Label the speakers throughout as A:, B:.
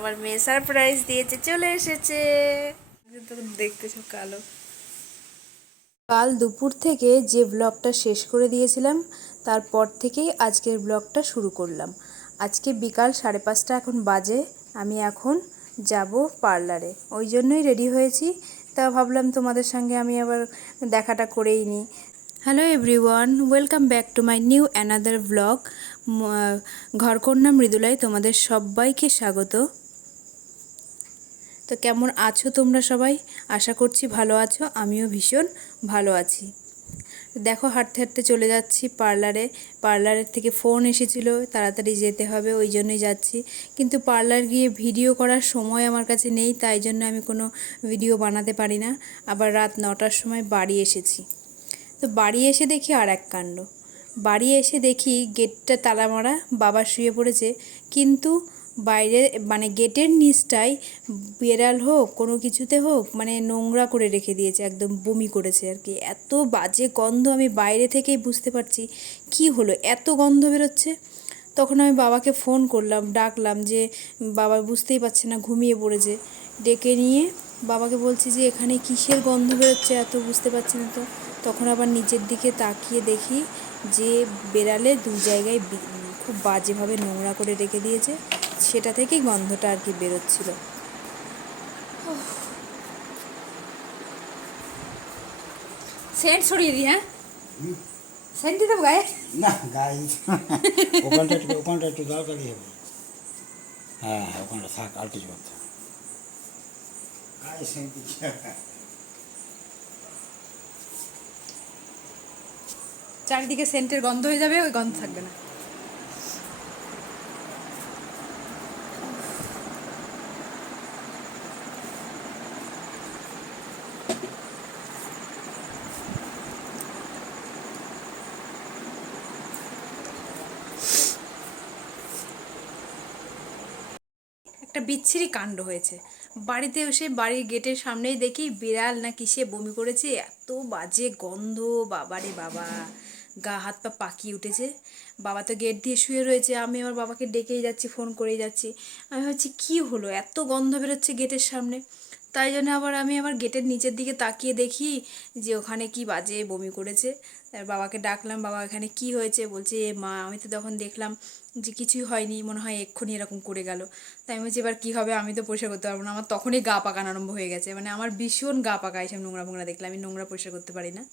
A: আমার মেয়ে সারপ্রাইজ দিয়েছে চলে এসেছে। দেখতে সব কালো। কাল দুপুর থেকে যে ব্লগটা শেষ করে দিয়েছিলাম তারপর থেকেই আজকের ব্লগটা শুরু করলাম। আজকে বিকাল সাড়ে পাঁচটা এখন বাজে আমি এখন যাব পার্লারে ওই জন্যই রেডি হয়েছি তা ভাবলাম তোমাদের সঙ্গে আমি আবার দেখাটা করেই নিই। Hello everyone welcome back to my new another blog ঘরকন্যা মৃদুলায় তোমাদের সবাইকে স্বাগত। তো কেমন আছো তোমরা সবাই? আশা করছি ভালো আছো, আমিও ভীষণ ভালো আছি। দেখো, হাঁটতে হাঁটতে চলে যাচ্ছি পার্লারে। পার্লারের থেকে ফোন এসেছিল, তাড়াতাড়ি যেতে হবে, ওই জন্যই যাচ্ছি। কিন্তু পার্লার গিয়ে ভিডিও করার সময় আমার কাছে নেই, তাই জন্য আমি কোনো ভিডিও বানাতে পারি না। আবার রাত নটার সময় বাড়ি এসেছি। তো বাড়ি এসে দেখি আর এক কাণ্ড। বাড়ি এসে দেখি গেটটা তালা মারা বাবা শুয়ে পড়েছে। কিন্তু বাইরে মানে গেটের নিচটাই বেড়াল হোক, কোনো কিছুতে হোক মানে নোংরা করে রেখে দিয়েছে, একদম বমি করেছে আর কি। এত বাজে গন্ধ আমি বাইরে থেকেই বুঝতে পারছি কি হলো, এত গন্ধ বেরোচ্ছে। তখন আমি বাবাকে ফোন করলাম, ডাকলাম যে, বাবা বুঝতেই পারছে না, ঘুমিয়ে পড়েছে। ডেকে নিয়ে বাবাকে বলছি যে, এখানে কিসের গন্ধ বেরোচ্ছে, এত বুঝতে পারছি না তো। তখন আবার নিচের দিকে তাকিয়ে দেখি যে, বেড়ালে দু জায়গায় খুব বাজেভাবে নোংরা করে রেখে দিয়েছে। সেটা থেকেই গন্ধটা আর কি বেরোচ্ছিল। সেন্ট ছড়িয়ে দিই হ্যাঁ? সেন্ট দিতে গায়ে?
B: না গাই ওখানটা একটু ওখানটা একটু দাও তাহলেই হবে। হ্যাঁ হ্যাঁ ওখানটা থাক আর কিছু করতে। গায়ে সেন্টি
A: চারিদিকে সেন্টের গন্ধ হয়ে যাবে ওই গন্ধ থাকবে না। বিচ্ছিরি কাণ্ড হয়েছে। বাড়িতে এসে বাড়ির গেটের সামনেই দেখি বিড়াল না কিসে বমি করেছে, এত বাজে গন্ধ, বাবারে বাবা। গা, হাত, পা পাকিয়ে উঠেছে। বাবা তো গেট দিয়ে শুয়ে রয়েছে, আমি আমার বাবাকে ডেকেই যাচ্ছি, ফোন করেই যাচ্ছি। আমি ভাবছি, কি হলো? এত গন্ধ বেরোচ্ছে গেটের সামনে। তাই জন্য আবার আমি আমার গেটের নিচের দিকে তাকিয়ে দেখি যে ওখানে কি বাজে বমি করেছে। তার বাবাকে ডাকলাম, বাবা, এখানে কি হয়েছে? বলছে মা, আমি তো তখন দেখলাম যে কিছুই হয়নি, মনে হয় এক্ষুনি এরকম করে গেল। তাই আমি বলছি, এবার কী হবে? আমি তো পরিষ্কার করতে পারব না। আমার তখনই গা পাকানো আরম্ভ হয়ে গেছে। মানে আমার ভীষণ গা পাকা এইসব নোংরা ফোংরা দেখলে। আমি নোংরা পরিষ্কার করতে পারি না।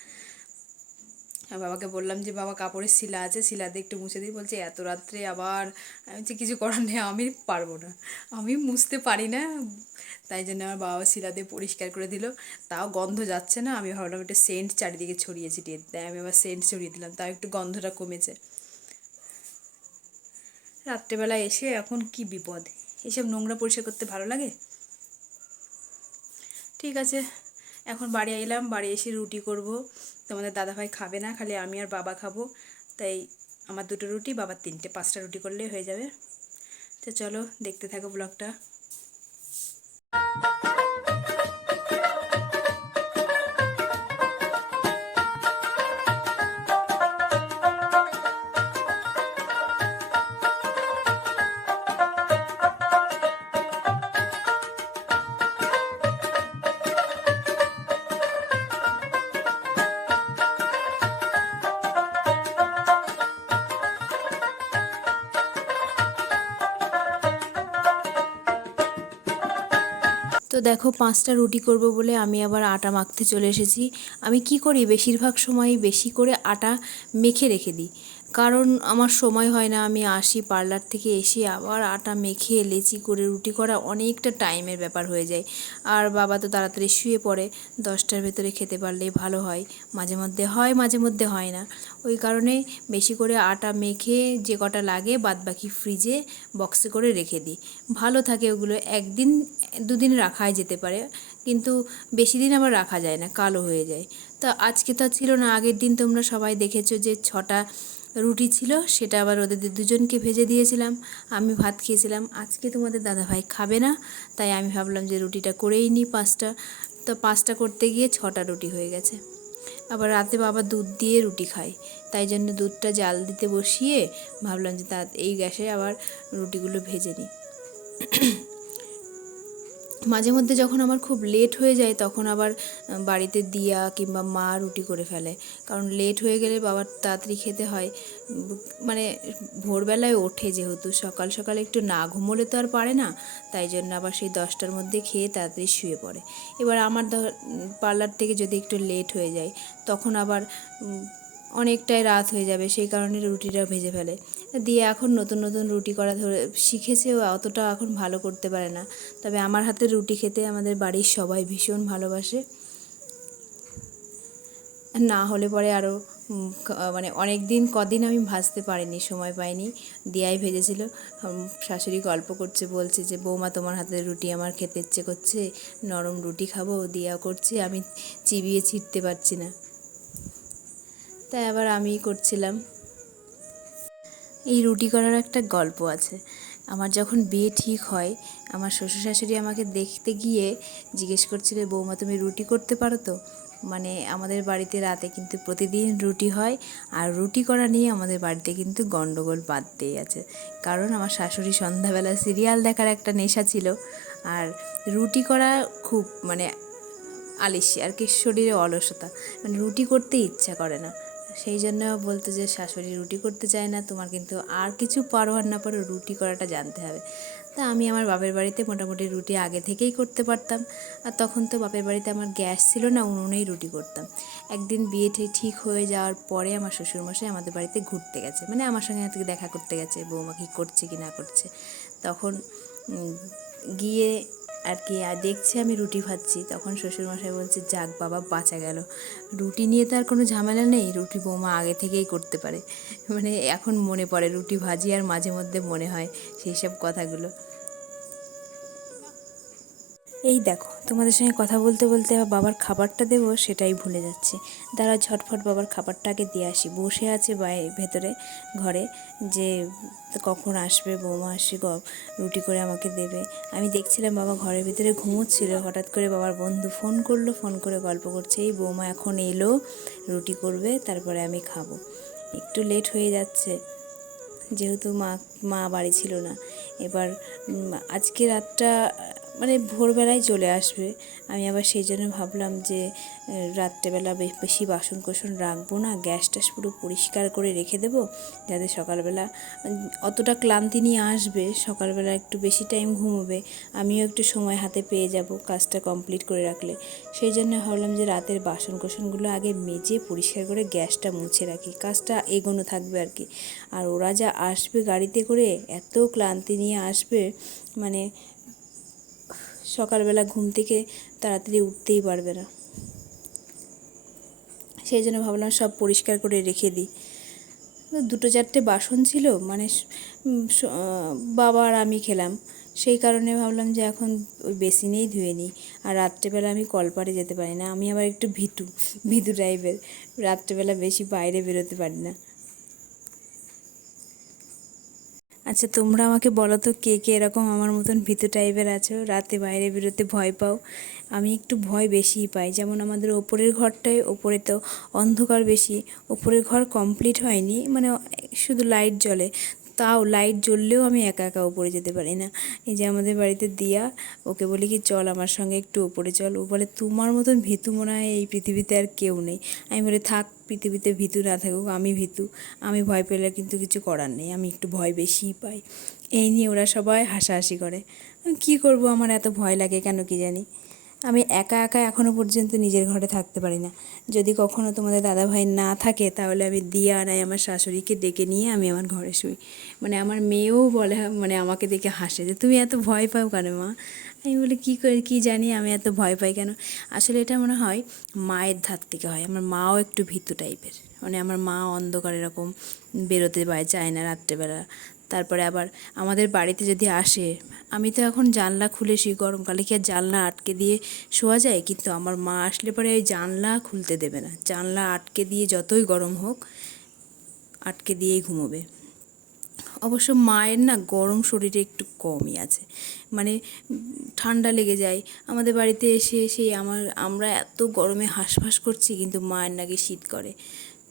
A: আর বাবাকে বললাম যে, বাবা, কাপড়ের শিলা আছে, শিলা দিয়ে একটু মুছে দিই। বলছে, এত রাত্রে আবার? আমি বলছি, কিছু করার নেই, আমি পারব না। আমি মুছতে পারি না। তাই জন্য আমার বাবা দিয়ে পরিষ্কার করে দিল। তাও গন্ধ যাচ্ছে না। আমি ভাবলাম, একটা সেন্ট চারিদিকে ছড়িয়েছি টের তাই আমি আবার সেন্ট ছড়িয়ে দিলাম। তাও একটু গন্ধটা কমেছে। রাত্রেবেলা এসে এখন কি বিপদ? এসব নোংরা পরিষ্কার করতে ভালো লাগে? ঠিক আছে, এখন বাড়ি এলাম, বাড়ি এসে রুটি করব। তোমাদের দাদাভাই খাবে না, খালি আমি আর বাবা খাব। তাই আমার দুটো রুটি, বাবার তিনটে, পাঁচটা রুটি করলে হয়ে যাবে। তো চলো, দেখতে থাকো ব্লগটা তো দেখো পাঁচটা রুটি করব বলে আমি আবার আটা মাখতে চলে এসেছি। আমি কি করি? বেশিরভাগ সময় বেশি করে আটা মেখে রেখে দিই। কারণ আমার সময় হয় না, আমি আসি পার্লার থেকে এসে আবার আটা মেখে, লেচি করে, রুটি করা অনেকটা টাইমের ব্যাপার হয়ে যায়। আর বাবা তো তাড়াতাড়ি শুয়ে পড়ে, দশটার ভেতরে খেতে পারলেই ভালো হয়। মাঝে মধ্যে হয়, মাঝে মধ্যে হয় না। ওই কারণে বেশি করে আটা মেখে যে কটা লাগে বাদ বাকি ফ্রিজে বক্সে করে রেখে দিই। ভালো থাকে ওগুলো, একদিন, দুদিন রাখাই যেতে পারে। কিন্তু বেশি দিন আবার রাখা যায় না, কালো হয়ে যায়। তা আজকে তো ছিল না, আগের দিন তোমরা সবাই দেখেছ যে ছটা রুটি ছিল, সেটা আবার ওদের দুজনকে ভেজে দিয়েছিলাম। আমি ভাত খেয়েছিলাম। আজকে তোমাদের দাদাভাই খাবে না, তাই আমি ভাবলাম যে রুটিটা করেই নিই পাঁচটা। তো পাঁচটা করতে গিয়ে ছটা রুটি হয়ে গেছে। আবার রাতে বাবা দুধ দিয়ে রুটি খায়। তাই জন্য দুধটা জাল দিতে বসিয়ে ভাবলাম যে তা, এই গ্যাসে আবার রুটিগুলো ভেজে নিই। মাঝে মধ্যে যখন আমার খুব লেট হয়ে যায়, তখন আবার বাড়িতে দিয়া কিংবা মা রুটি করে ফেলে। কারণ লেট হয়ে গেলে বাবার তাড়াতাড়ি খেতে হয়। মানে ভোরবেলায় ওঠে যেহেতু, সকাল সকাল একটু না ঘুমোলে তো আর পারে না, তাই জন্য আবার সেই দশটার মধ্যে খেয়ে তাড়াতাড়ি শুয়ে পড়ে। এবার আমার পার্লার থেকে যদি একটু লেট হয়ে যায়, তখন আবার অনেকটাই রাত হয়ে যাবে, সেই কারণে রুটিটা ভেজে ফেলে। দিয়ে এখন নতুন নতুন রুটি করা ধরে শিখেছে, ও অতটা এখন ভালো করতে পারে না। তবে আমার হাতের রুটি খেতে আমাদের বাড়ির সবাই ভীষণ ভালোবাসে। না হলে পরে আরও মানে অনেক দিন কদিন আমি ভাজতে পারিনি, সময় পাইনি। দিয়াই ভেজেছিল শাশুড়ি গল্প করছে, বলছে যে, বৌমা, তোমার হাতের রুটি আমার খেতে ইচ্ছে করছে, নরম রুটি খাব দিয়া করছে, আমি চিবিয়ে ছিটতে পারছি না। তাই আবার আমিই করছিলাম। এই রুটি করার একটা গল্প আছে। আমার যখন বিয়ে ঠিক হয়, আমার শ্বশুর শাশুড়ি আমাকে দেখতে গিয়ে জিজ্ঞেস করছিল, বৌমা, তুমি রুটি করতে পারো তো? মানে আমাদের বাড়িতে রাতে কিন্তু প্রতিদিন রুটি হয় আর রুটি করা নিয়ে আমাদের বাড়িতে কিন্তু গন্ডগোল বাঁধতেই আছে। কারণ আমার শাশুড়ি সন্ধ্যাবেলা সিরিয়াল দেখার একটা নেশা ছিল আর রুটি করা খুব মানে আলিসি আর কি শরীরে অলসতা। মানে রুটি করতে ইচ্ছা করে না। সেই জন্য বলতো যে শাশুড়ি রুটি করতে চায় না, তোমার কিন্তু আর কিছু পারো আর না পারো রুটি করাটা জানতে হবে। তা আমি আমার বাপের বাড়িতে মোটামুটি রুটি আগে থেকেই করতে পারতাম। আর তখন তো বাপের বাড়িতে আমার গ্যাস ছিল না, উনুনেই রুটি করতাম। একদিন বিয়েটি ঠিক হয়ে যাওয়ার পরে আমার শ্বশুরমশাই আমাদের বাড়িতে ঘুরতে গেছে। মানে আমার সঙ্গে দেখা করতে গেছে, বৌমা কী করছে কি না করছে। তখন গিয়ে আর কি আর দেখছে আমি রুটি ভাজছি। তখন শ্বশুরমশাই বলছে, যাক বাবা, বাঁচা গেল। রুটি নিয়ে তো আর কোনো ঝামেলা নেই, রুটি বৌমা আগে থেকেই করতে পারে। মানে এখন মনে পড়ে, রুটি ভাজি আর মাঝে মধ্যে মনে হয় সেই সব কথাগুলো। এই দেখো, তোমাদের সঙ্গে কথা বলতে বলতে বাবার খাবারটা দেবো, সেটাই ভুলে যাচ্ছি। দাঁড়া, ঝটফট বাবার খাবারটা আগে দিয়ে আসি। বসে আছে বাইরে ভেতরে, ঘরে, যে কখন আসবে, বৌমা আসি রুটি করে আমাকে দেবে। আমি দেখছিলাম বাবা ঘরের ভিতরে ঘুমোচ্ছিল, হঠাৎ করে বাবার বন্ধু ফোন করল, ফোন করে গল্প করছে, এই বৌমা এখন এলো, রুটি করবে, তারপরে আমি খাব। একটু লেট হয়ে যাচ্ছে, যেহেতু মা মা বাড়ি ছিল না। এবার আজকে রাতটা মানে ভোরবেলায় চলে আসবে। আমি আবার সেই জন্য ভাবলাম যে, রাত্রেবেলা বেশি বাসন কোসন রাখব না গ্যাস ট্যাস পুরো পরিষ্কার করে রেখে দেবো, যাতে সকালবেলা, অতটা ক্লান্তি নিয়ে আসবে, সকালবেলা একটু বেশি টাইম ঘুমোবে, আমিও একটু সময় হাতে পেয়ে যাব কাজটা কমপ্লিট করে রাখলে। সেই জন্য ভাবলাম যে, রাতের বাসন কোসনগুলো আগে মেজে পরিষ্কার করে গ্যাসটা মুছে রাখি, কাজটা এগোনো থাকবে আর কি। আর ওরা যা আসবে গাড়িতে করে, এত ক্লান্তি নিয়ে আসবে মানে সকালবেলা ঘুম থেকে তাড়াতাড়ি উঠতেই পারবে না। সেই জন্য ভাবলাম সব পরিষ্কার করে রেখে দিই। দুটো চারটে বাসন ছিল মানে বাবা আর আমি খেলাম। সেই কারণে ভাবলাম যে এখন ওই বেসিনেই ধুয়ে নিই। আর রাত্রেবেলা আমি কলপারে যেতে পারি না। আমি আবার একটু ভীতু ভীতু টাইপের রাত্রেবেলা বেশি বাইরে বেরোতে পারি না। আচ্ছা তোমরা আমাকে বলো তো কে কে এরকম আমার মতন ভীতু টাইপের আছো? রাতে বাইরে বেরোতে ভয় পাও? আমি একটু ভয় বেশিই পাই। যেমন আমাদের ওপরের ঘরটায় ওপরে তো অন্ধকার বেশি। ওপরের ঘর কমপ্লিট হয়নি। মানে শুধু লাইট জ্বলে। তাও লাইট জ্বললেও আমি একা একা ওপরে যেতে পারি না। এই যে আমাদের বাড়িতে দিয়া, ওকে বলি কি, চল আমার সঙ্গে একটু ওপরে চল। ও বলে, তোমার মতন ভীতু মনে হয় এই পৃথিবীতে আর কেউ নেই। আমি বলি, থাক পৃথিবীতে ভীতু না থাকুক, আমি ভীতু। আমি ভয় পেলে কিন্তু কিছু করার নেই, আমি একটু ভয় বেশিই পাই। এই নিয়ে ওরা সবাই হাসাহাসি করে। কী করব, আমার এত ভয় লাগে কেন কি জানি? আমি একা একা এখনও পর্যন্ত নিজের ঘরে থাকতে পারি না। যদি কখনো তোমাদের দাদাভাই না থাকে, তাহলে আমি দিয়া নাই আমার শাশুড়িকে ডেকে নিয়ে আমি আমার ঘরে শুই। মানে আমার মেয়েও বলে মানে আমাকে দেখে হাসে যে, তুমি এত ভয় পাও কেন মা? আমি বলি, কী করে, কী জানি, আমি এত ভয় পাই কেন? আসলে এটা মনে হয় মায়ের ধার থেকে হয়। আমার মাও একটু ভীতু টাইপের। মানে আমার মা অন্ধকার এরকম, বেরোতে পারে চায় না রাত্রেবেলা। তারপরে আবার আমাদের বাড়িতে যদি আসে, আমি তো এখন জানলা খুলে শুই গরমকালে, কি আর জানলা আটকে দিয়ে শোয়া যায়? কিন্তু আমার মা আসলে পরে ওই জানলা খুলতে দেবে না। জানলা আটকে দিয়ে যতই গরম হোক, আটকে দিয়েই ঘুমোবে। অবশ্য মায়ের না গরম শরীরে একটু কমই আছে। মানে ঠান্ডা লেগে যায়। আমাদের বাড়িতে এসে এসে আমার, আমরা এত গরমে হাঁসফাঁস করছি কিন্তু মায়ের নাকি শীত করে।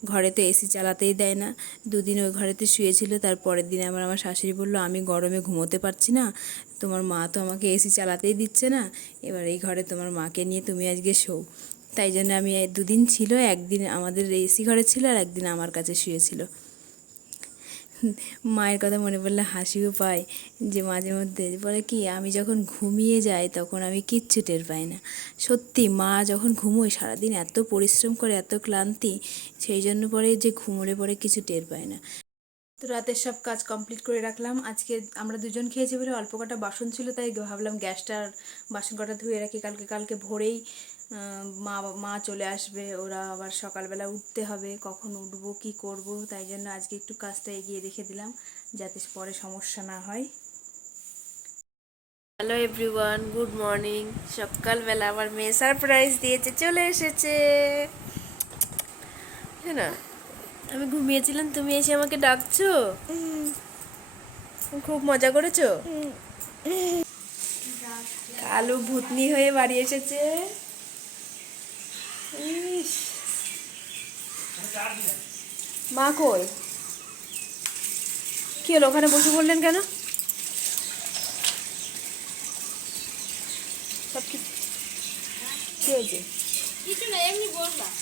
A: ঘরে তো এসি চালাতেই দেয় না। দুদিন ওই ঘরেতে শুয়েছিল তার পরের দিন আমার আমার শাশুড়ি বলল, আমি গরমে ঘুমোতে পারছি না। তোমার মা তো আমাকে এসি চালাতেই দিচ্ছে না। এবার এই ঘরে তোমার মাকে নিয়ে তুমি আজকে শোও তাই জন্য আমি দুদিন ছিল, একদিন আমাদের এসি ঘরে ছিল আর একদিন আমার কাছে শুয়েছিল। মায়ের কথা মনে পড়লে হাসিও পায় যে মাঝে মধ্যে বলে কি, আমি যখন ঘুমিয়ে যাই তখন আমি কিচ্ছু টের পাই না। সত্যি, মা যখন ঘুমোয় সারাদিন এত পরিশ্রম করে, এত ক্লান্তি, সেই জন্য পরে যে ঘুমোলে পরে কিছু টের পায় না। তো রাতের সব কাজ কমপ্লিট করে রাখলাম। আজকে আমরা দুজন খেয়েছি বলে অল্প কটা বাসন ছিল, তাই ভাবলাম গ্যাসটার বাসন কটা ধুয়ে রাখি। কালকে কালকে ভোরেই মা মা চলে আসবে ওরা আবার সকালবেলা উঠতে হবে কখন উঠবো কি করব তাই জন্য আজকে একটু কাজটা এগিয়ে রেখে দিলাম যাতে পরে সমস্যা না হয়। হ্যালো এভরিওয়ান গুড মর্নিং সকালবেলা আমার মেয়ে সারপ্রাইজ দিয়েছে চলে এসেছে। হ্যাঁ না? আমি ঘুমিয়েছিলাম তুমি এসে আমাকে ডাকছো? খুব মজা করেছ? কালু ভূতনি হয়ে বাড়ি এসেছে। মা কই? কি হলো ওখানে বসে পড়লেন কেন? সব কি হয়েছে?
C: কিছু না এমনি বললাম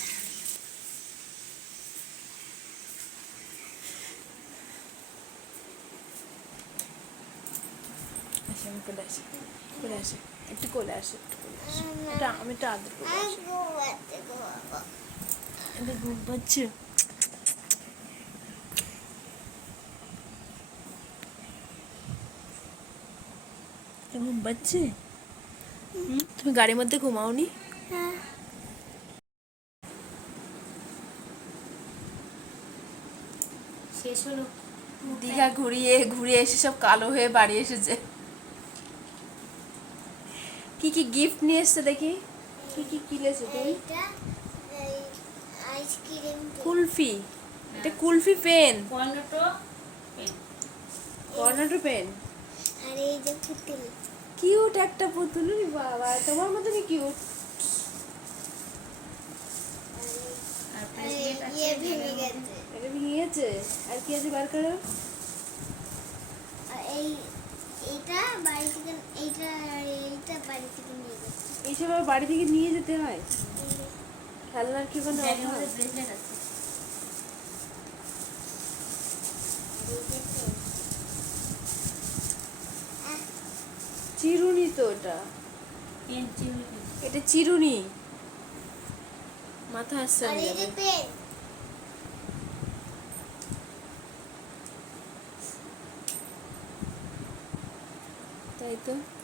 A: আসে আমি কোলে আসি কোলে আসে একটু কোলে আসে একটু কোলে আসে। এটা আমি একটু আদর করে আসি। এটা ঘুম পাচ্ছে। এটা ঘুম পাচ্ছে? তুমি গাড়ির মধ্যে ঘুমাওনি?
C: শেষ হলো।
A: দীঘা ঘুরিয়ে ঘুরিয়ে এসে সব কালো হয়ে বাড়ি এসেছে। কি কি গিফট নিয়ে এসছে দেখি? কি কি কিনেছো তুমি? কুলফি। এটা কুলফি পেন
C: পনেরোটো
A: কর্নাটো পেন
C: আর এই যে পুতুল।
A: কিউট একটা পুতুল রে বাবা তোমার মতনই কিউট
C: ইয়ে ভেঙে গেছে।
A: এটা ভেঙে গেছে? আর কি আছে বার করো?
C: আর এই এইটা বাড়ি থেকে এইটা এইটা বাড়ি থেকে নিয়ে গেছে
A: এইসব আবার বাড়ি থেকে নিয়ে যেতে হয়? খেলনার কি কোনো
C: ব্রেসলেট আছে।
A: চিরুনি তো ওটা এটা চিরুনি। মাথা আসছে
C: আর